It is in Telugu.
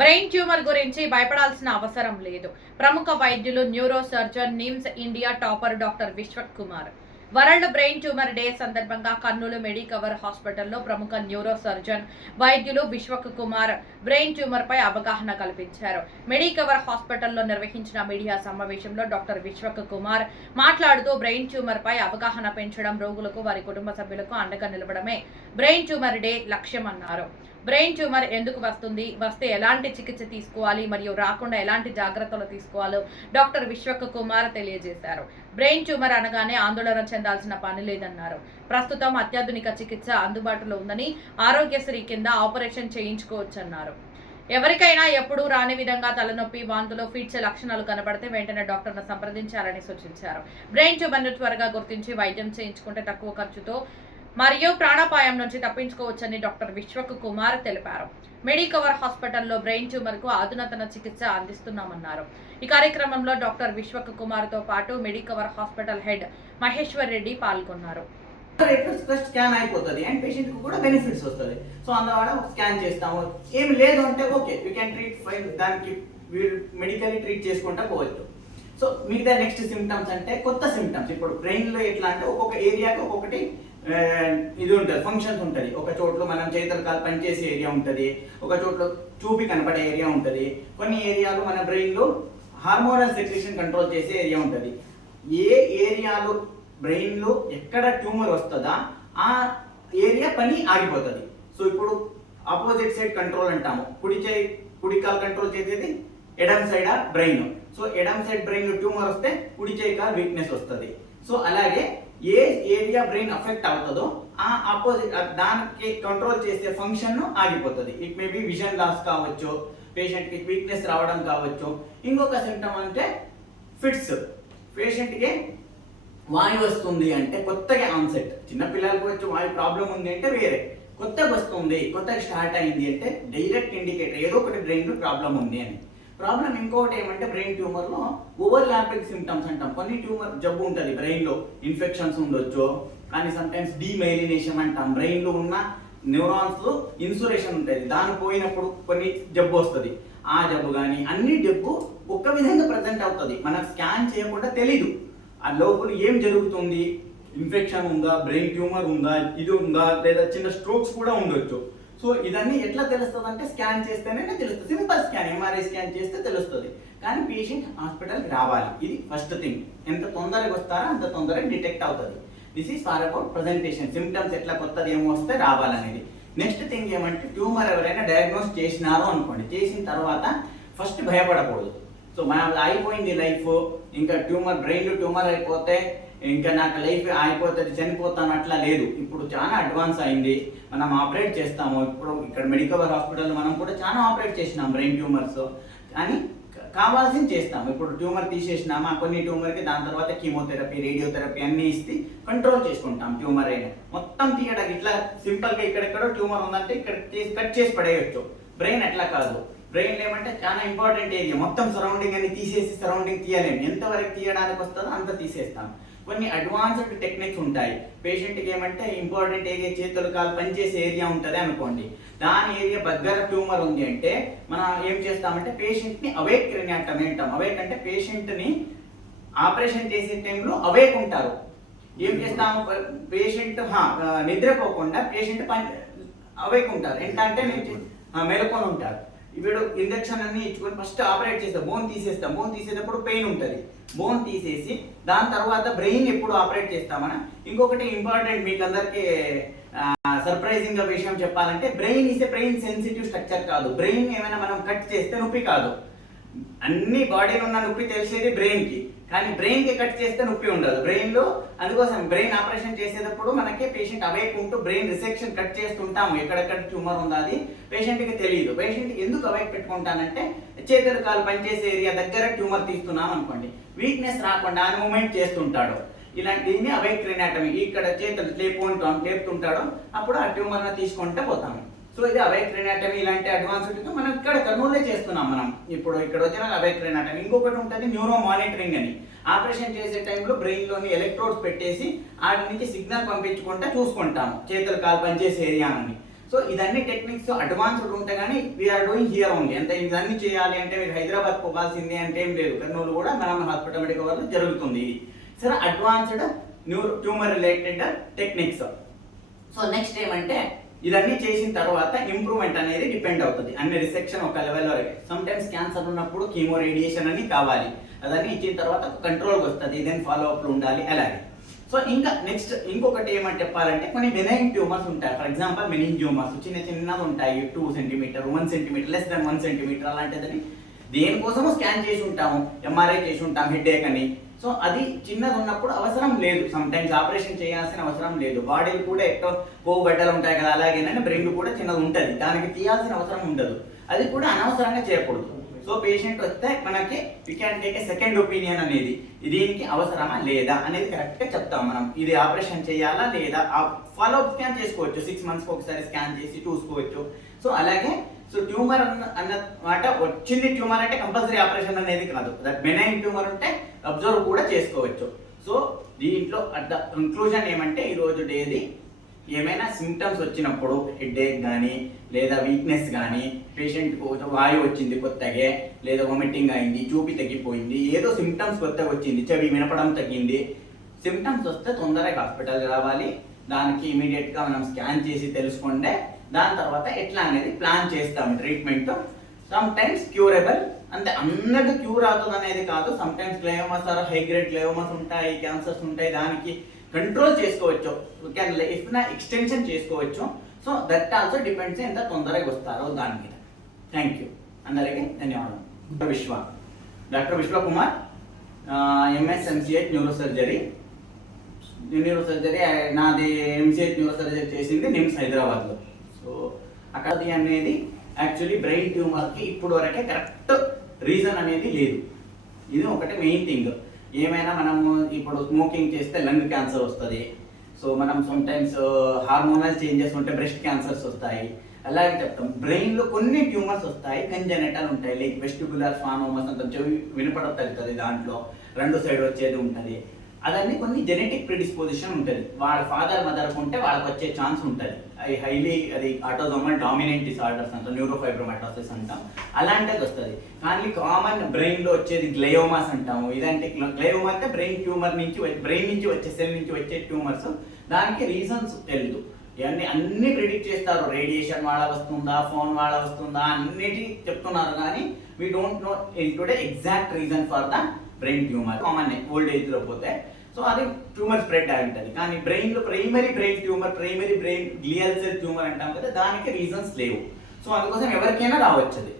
బ్రెయిన్ ట్యూమర్ గురించి భయపడాల్సిన అవసరం లేదు. ప్రముఖ వైద్యులు, neuro surgeon, NIMS India topper doctor Vishwak Kumar. World brain tumour day సందర్భంగా కర్నూలు మెడికవర్ హాస్పిటల్లో ప్రముఖ న్యూరో సర్జన్ వైద్యులు విశ్వక్ కుమార్ బ్రెయిన్ ట్యూమర్ పై అవగాహన కల్పించారు. మెడికవర్ హాస్పిటల్లో నిర్వహించిన మీడియా సమావేశంలో డాక్టర్ విశ్వక్ కుమార్ మాట్లాడుతూ బ్రెయిన్ ట్యూమర్ పై అవగాహన పెంచడం, రోగులకు వారి కుటుంబ సభ్యులకు అండగా నిలవడమే బ్రెయిన్ ట్యూమర్ డే లక్ష్యమన్నారు. బ్రెయిన్ ట్యూమర్ ఎందుకు వస్తుంది, వస్తే ఎలాంటి చికిత్స తీసుకోవాలి మరియు రాకుండా ఎలాంటి జాగ్రత్తలు తీసుకోవాలో డాక్టర్ విశ్వక్ కుమార్ తెలియజేశారు. బ్రెయిన్ ట్యూమర్ అనగానే ఆందోళన చెందాల్సిన పని లేదన్నారు. ప్రస్తుతం అత్యాధునిక చికిత్స అందుబాటులో ఉందని, ఆరోగ్యశ్రీ కింద ఆపరేషన్ చేయించుకోవచ్చన్నారు. ఎవరికైనా ఎప్పుడూ రాని విధంగా తలనొప్పి, వాంతులు, ఫిట్స్ లక్షణాలు కనబడితే వెంటనే డాక్టర్ను సంప్రదించాలని సూచించారు. బ్రెయిన్ ట్యూమర్ను త్వరగా గుర్తించి వైద్యం చేయించుకుంటే తక్కువ ఖర్చుతో మరియు ప్రాణాపాయం నుంచి తప్పించుకోవచ్చని డాక్టర్ విశ్వక్ కుమార్ తెలిపారు. మెడికవర్ హాస్పిటల్లో బ్రెయిన్ ట్యూమర్ కు అధునాతన చికిత్స అందిస్తున్నామన్నారు. ఈ కార్యక్రమంలో డాక్టర్ విశ్వక్ కుమార్ తో పాటు Medicover hospital head Maheshwar Reddy పాల్గొన్నారు. స్కాన్ అయిపోతుంది అండ్ పేషెంట్ కు కూడా బెనిఫిట్స్ వస్తుంది. సో అందువల్ల స్కాన్ చేస్తాము. ఏం లేదు అంటే okay we can treat fine, దానికి మెడికల్లీ ట్రీట్ చేసుకుంటా పోవచ్చు. సో మిగతా నెక్స్ట్ సిమ్టమ్స్ అంటే కొత్త సిమ్టమ్స్. ఇప్పుడు బ్రెయిన్ లో ఎట్లా అంటే ఒక్కొక్క ఏరియాకి ఒక్కొక్కటి ఇది ఉంటుంది, ఫంక్షన్స్ ఉంటుంది. ఒక చోట్ల మనం చేతులు కాలు పనిచేసే ఏరియా ఉంటుంది, ఒక చోట్ల చూపి కనపడే ఏరియా ఉంటుంది, కొన్ని ఏరియాలు మన బ్రెయిన్లో హార్మోనల్ సెక్రేషన్ కంట్రోల్ చేసే ఏరియా ఉంటుంది. ఏ ఏరియాలో బ్రెయిన్లో ఎక్కడ ట్యూమర్ వస్తుందా ఆ ఏరియా పని ఆగిపోతుంది. సో ఇప్పుడు ఆపోజిట్ సైడ్ కంట్రోల్ అంటాము. కుడి కాలు కంట్రోల్ చేసేది Adam side brain. So Adam side brain tumour వస్తే కుడి చేయి కాలు వీక్నెస్ వస్తుంది. సో అలాగే ఏ ఏరియా బ్రెయిన్ అఫెక్ట్ అవుతుందో ఆ ఆపోజిట్ దానికి కంట్రోల్ చేసే ఫంక్షన్ ఆగిపోతుంది. It may be vision loss కావచ్చు, పేషెంట్ కి వీక్నెస్ రావడం కావచ్చు. ఇంకొక సిమ్టమ్ అంటే ఫిట్స్. పేషెంట్ కి వాయు వస్తుంది అంటే కొత్తగా ఆన్సెట్, చిన్న పిల్లలకు వచ్చి వాయు ప్రాబ్లం ఉంది అంటే వేరే, కొత్తగా వస్తుంది, కొత్తగా స్టార్ట్ అయింది అంటే డైరెక్ట్ ఇండికేటర్ ఏదో ఒకటి బ్రెయిన్ లో ప్రాబ్లం ఉంది అని. ప్రాబ్లం ఇంకోటి ఏమంటే బ్రెయిన్ ట్యూమర్ లో ఓవర్ ల్యాపింగ్ సిమ్టమ్స్ అంటాం. కొన్ని ట్యూమర్ జబ్బు ఉంటుంది బ్రెయిన్ లో, ఇన్ఫెక్షన్స్ ఉండొచ్చు, కానీ సమ్టైమ్స్ డీమైలినేషన్ అంటాం. బ్రెయిన్ లో ఉన్న న్యూరాన్స్ లో ఇన్సులేషన్ ఉంటుంది, దాని పోయినప్పుడు కొన్ని జబ్బు వస్తుంది. ఆ జబ్బు కానీ అన్ని జబ్బు ఒక్క విధంగా ప్రజెంట్ అవుతుంది, మనకు స్కాన్ చేయకుండా తెలీదు. ఆ లోపల ఏం జరుగుతుంది, ఇన్ఫెక్షన్ ఉందా, బ్రెయిన్ ట్యూమర్ ఉందా, ఇది ఉందా, లేదా చిన్న స్ట్రోక్స్ కూడా ఉండొచ్చు. సో ఇదన్నీ ఎట్లా తెలుస్తుంది అంటే స్కాన్ చేస్తేనే తెలుస్తుంది. సింపుల్ స్కాన్, ఎంఆర్ఐ స్కాన్ చేస్తే తెలుస్తుంది. కానీ పేషెంట్ హాస్పిటల్కి రావాలి, ఇది ఫస్ట్ థింగ్. ఎంత తొందరగా వస్తారో అంత తొందరగా డిటెక్ట్ అవుతుంది. This is for about presentation. Symptoms ఎట్లా కొత్తది ఏమో వస్తే రావాలనేది. నెక్స్ట్ థింగ్ ఏమంటే ట్యూమర్ ఎవరైనా డయాగ్నోస్ చేసినారో అనుకోండి, చేసిన తర్వాత ఫస్ట్ భయపడకూడదు. సో మన అయిపోయింది లైఫ్, ఇంకా ట్యూమర్ బ్రెయిన్లో ట్యూమర్ అయిపోతే ఇంకా నాకు లైఫ్ అయిపోతుంది, చనిపోతాను అట్లా లేదు. ఇప్పుడు చాలా అడ్వాన్స్ అయింది, మనం ఆపరేట్ చేస్తాము. ఇప్పుడు ఇక్కడ మెడికవర్ హాస్పిటల్ మనం కూడా చాలా ఆపరేట్ చేసినాం బ్రెయిన్ ట్యూమర్స్, కానీ కావాల్సింది చేస్తాము. ఇప్పుడు ట్యూమర్ తీసేసినామా, కొన్ని ట్యూమర్కి దాని తర్వాత కీమోథెరపీ, రేడియోథెరపీ అన్నీ ఇస్తే కంట్రోల్ చేసుకుంటాం. ట్యూమర్ అయినా మొత్తం తీయడానికి ఇట్లా సింపుల్గా ఇక్కడెక్కడో ట్యూమర్ ఉందంటే ఇక్కడ కట్ చేసి పడేయచ్చు. బ్రెయిన్ అట్లా కాదు. బ్రెయిన్ ఏమంటే చాలా ఇంపార్టెంట్ ఏరియా, మొత్తం సరౌండింగ్ అని తీసేసి సరౌండింగ్ తీయలేము. ఎంతవరకు తీయడానికి వస్తుందో అంత తీసేస్తాం. కొన్ని అడ్వాన్స్డ్ టెక్నిక్స్ ఉంటాయి. పేషెంట్కి ఏమంటే ఇంపార్టెంట్ ఏరియా, చేతులు కాలు పనిచేసే ఏరియా ఉంటుంది అనుకోండి, దాని ఏరియా దగ్గర ట్యూమర్ ఉంది అంటే మనం ఏం చేస్తామంటే పేషెంట్ని అవేక్ క్రెనియాటమీ అంటాం. అవేక్ అంటే పేషెంట్ని ఆపరేషన్ చేసే టైంలో అవేక్ ఉంటారు. ఏం చేస్తాము, పేషెంట్ నిద్రపోకుండా పేషెంట్ అవేక్ ఉంటారు. ఏంటంటే మెలకొని ఉంటారు. ఇప్పుడు ఇంజక్షన్ అన్ని ఇచ్చుకొని ఫస్ట్ ఆపరేట్ చేస్తాం, బోన్ తీసేస్తాం. బోన్ తీసేటప్పుడు పెయిన్ ఉంటుంది, బోన్ తీసేసి దాని తర్వాత బ్రెయిన్ ఎప్పుడు ఆపరేట్ చేస్తామని. ఇంకొకటి ఇంపార్టెంట్ మీకు అందరికీ సర్ప్రైజింగ్ గా విషయం చెప్పాలంటే, brain is a brain sensitive structure కాదు. బ్రెయిన్ ఏమైనా మనం కట్ చేస్తే నొప్పి కాదు, అన్ని బాడీలో ఉన్న నొప్పి తెలిసేది బ్రెయిన్ కి, కానీ బ్రెయిన్ కి కట్ చేస్తే నొప్పి ఉండదు బ్రెయిన్ లో. అందుకోసం బ్రెయిన్ ఆపరేషన్ చేసేటప్పుడు మనకి పేషెంట్ అవేక్ ఉంటూ బ్రెయిన్ రిసెక్షన్ కట్ చేస్తుంటాము. ఎక్కడెక్కడ ట్యూమర్ ఉందా అది పేషెంట్ కి తెలియదు. పేషెంట్ ఎందుకు అవేక్ పెట్టుకుంటానంటే చేతులు కాలు పనిచేసే ఏరియా దగ్గర ట్యూమర్ తీస్తున్నాం అనుకోండి, వీక్నెస్ రాకుండా మూమెంట్ చేస్తుంటాడు. ఇలాంటిది అవేక్ క్రెనియాటమీ. ఇక్కడ చేతులు లేపుతుంటాడు, అప్పుడు ఆ ట్యూమర్ తీసుకుంటే పోతాము. సో ఇది అవేక్ క్రెనియాటమీ. ఇలాంటి అడ్వాన్స్డ్ మనం ఇక్కడ కర్నూలులో చేస్తున్నాం. మనం ఇప్పుడు ఇక్కడ వచ్చిన అవేక్ క్రెనియాటమీ. ఇంకొకటి ఉంటుంది న్యూరో మానిటరింగ్ అని. ఆపరేషన్ చేసే టైంలో బ్రెయిన్లోని ఎలక్ట్రోడ్స్ పెట్టేసి వాటి నుంచి సిగ్నల్ పంపించుకుంటా చూసుకుంటాము చేతులు కాలు పనిచేసే ఏరియాని. సో ఇదన్నీ టెక్నిక్స్ అడ్వాన్స్డ్ ఉంటే కానీ వీఆర్ డూయింగ్ హియర్ ఓన్లీ. అంటే ఇదన్నీ చేయాలి అంటే మీరు హైదరాబాద్ పోవాల్సింది అంటే ఏం లేదు, కర్నూలు కూడా మనం హాస్పిటల్ మెడికల్ వల్ల జరుగుతుంది ఇది. సరే advanced tumour related techniques. So next ఏమంటే ఇదన్నీ చేసిన తర్వాత ఇంప్రూవ్మెంట్ అనేది డిపెండ్ అవుతుంది. అన్ని రిసెక్షన్ ఒక లెవెల్ వరకు. సమ్ టైమ్స్ క్యాన్సర్ ఉన్నప్పుడు కీమో రేడియేషన్ అని కావాలి, అదన్నీ ఇచ్చిన తర్వాత కంట్రోల్కి వస్తుంది, దెన్ ఫాలో అప్లు ఉండాలి అలాగే. సో ఇంకా నెక్స్ట్ ఇంకొకటి ఏమని చెప్పాలంటే కొన్ని బెనైన్ ట్యూమర్స్ ఉంటాయి. ఫర్ ఎగ్జాంపుల్ మెనింజియోమాస్ చిన్నవి ఉంటాయి, 2 centimetre 1 centimetre less than 1 centimetre అలాంటిదని దేనికోసమో స్కాన్ చేసి ఉంటాము, ఎంఆర్ఐ చేసి ఉంటాం హెడ్ఏక్ అని. సో అది చిన్నది ఉన్నప్పుడు అవసరం లేదు, సమ్ టైమ్స్ ఆపరేషన్ చేయాల్సిన అవసరం లేదు. బాడీలు కూడా ఎక్కువ కొవ్వు గడ్డలు ఉంటాయి కదా, అలాగేనంటే బ్రెయిన్ కూడా చిన్నది ఉంటుంది, దానికి తీయాల్సిన అవసరం ఉండదు. అది కూడా అనవసరంగా చేయకూడదు. సో పేషెంట్ వస్తే మనకి we can take a second opinion అనేది దీనికి అవసరమా లేదా అనేది కరెక్ట్గా చెప్తాం మనం. ఇది ఆపరేషన్ చేయాలా లేదా, ఫాలో అప్ స్కాన్ చేసుకోవచ్చు, 6 మంత్స్కి ఒకసారి స్కాన్ చేసి చూసుకోవచ్చు. సో అలాగే సో ట్యూమర్ అన్న మాట వచ్చింది, ట్యూమర్ అంటే కంపల్సరీ ఆపరేషన్ అనేది కాదు, దట్ బెనైన్ ట్యూమర్ ఉంటే అబ్జర్వ్ కూడా చేసుకోవచ్చు. సో దీంట్లో అట్ ద కంక్లూజన్ ఏమంటే ఈరోజు డేది ఏమైనా సిమ్టమ్స్ వచ్చినప్పుడు హెడ్ఏక్ కానీ లేదా వీక్నెస్ కానీ, పేషెంట్కు వాయువు వచ్చింది కొత్తగా, లేదా వామిటింగ్ అయింది, చూపి తగ్గిపోయింది, ఏదో సిమ్టమ్స్ కొత్తగా వచ్చింది, చెవి వినపడం తగ్గింది, సిమ్టమ్స్ వస్తే తొందరగా హాస్పిటల్ రావాలి. దానికి ఇమీడియట్గా మనం స్కాన్ చేసి తెలుసుకుంటే దాని తర్వాత ఎట్లా అనేది ప్లాన్ చేస్తాం ట్రీట్మెంట్. సమ్ టైమ్స్ క్యూరబుల్, అంటే అందరికీ క్యూర్ అవుతుంది అనేది కాదు. Sometimes gliomas are high grade gliomas ఉంటాయి, క్యాన్సర్స్ ఉంటాయి, దానికి కంట్రోల్ చేసుకోవచ్చు, ఎక్స్టెన్షన్ చేసుకోవచ్చు. సో దట్ ఆల్సో డిపెండ్స్ ఎంత తొందరగా వస్తారో దాని మీద. థ్యాంక్ యూ, అందరికీ ధన్యవాదాలు. Doctor Vishwakumar, MS MCh neuro surgery. నాది ఎంసీహెచ్ న్యూరో సర్జరీ చేసింది నిమ్స్ హైదరాబాద్లో. సో అక్కడ అనేది యాక్చువల్లీ బ్రెయిన్ ట్యూమర్కి ఇప్పుడు వరకే కరెక్ట్ రీజన్ అనేది లేదు. ఇది ఒకటి మెయిన్ థింగ్. ఏమైనా మనము ఇప్పుడు స్మోకింగ్ చేస్తే లంగ్ క్యాన్సర్ వస్తుంది. సో మనం సమ్ టైమ్స్ హార్మోనల్ చేంజెస్ ఉంటే బ్రెస్ట్ క్యాన్సర్స్ వస్తాయి, అలాగే చెప్తాం. బ్రెయిన్లో కొన్ని ట్యూమర్స్ వస్తాయి, కంజెనిటల్ ఉంటాయి, లైక్ వెస్టిబులర్ స్వానోమస్ అంత చెవి వినపడం తగ్గుతుంది, దాంట్లో 2 సైడ్ వచ్చేది ఉంటుంది. అదన్నీ కొన్ని జెనెటిక్ ప్రిడిస్పోజిషన్ ఉంటుంది, వాళ్ళ ఫాదర్ మదర్కి ఉంటే వాళ్ళకి వచ్చే ఛాన్స్ ఉంటుంది. అది హైలీ అది ఆటోజోమల్ డామినెంట్ డిసార్డర్స్ అంటాం, న్యూరోఫైబ్రోమాటోసిస్ అంటాం, అలాంటిది వస్తుంది. కానీ కామన్ బ్రెయిన్లో వచ్చేది గ్లయోమాస్ అంటాము. ఇదంటే గ్లయోమా అంటే బ్రెయిన్ ట్యూమర్ నుంచి బ్రెయిన్ నుంచి వచ్చే సెల్ నుంచి వచ్చే ట్యూమర్స్. దానికి రీజన్స్ తెలియదు, ఇవన్నీ అన్ని ప్రిడిక్ట్ చేస్తారు, రేడియేషన్ వాళ్ళ వస్తుందా, ఫోన్ వాళ్ళ వస్తుందా, అన్నిటి చెప్తున్నారు. కానీ we don't know today exact reason for the brain tumour. Common old ఏజ్లో పోతే సో అది ట్యూమర్ స్ప్రెడ్ అయి ఉంటుంది. కానీ బ్రెయిన్లో primary brain tumour, primary brain glial cell tumour అంటాం కదా, దానికి రీజన్స్ లేవు. సో అందుకోసం ఎవరికైనా రావచ్చు అది.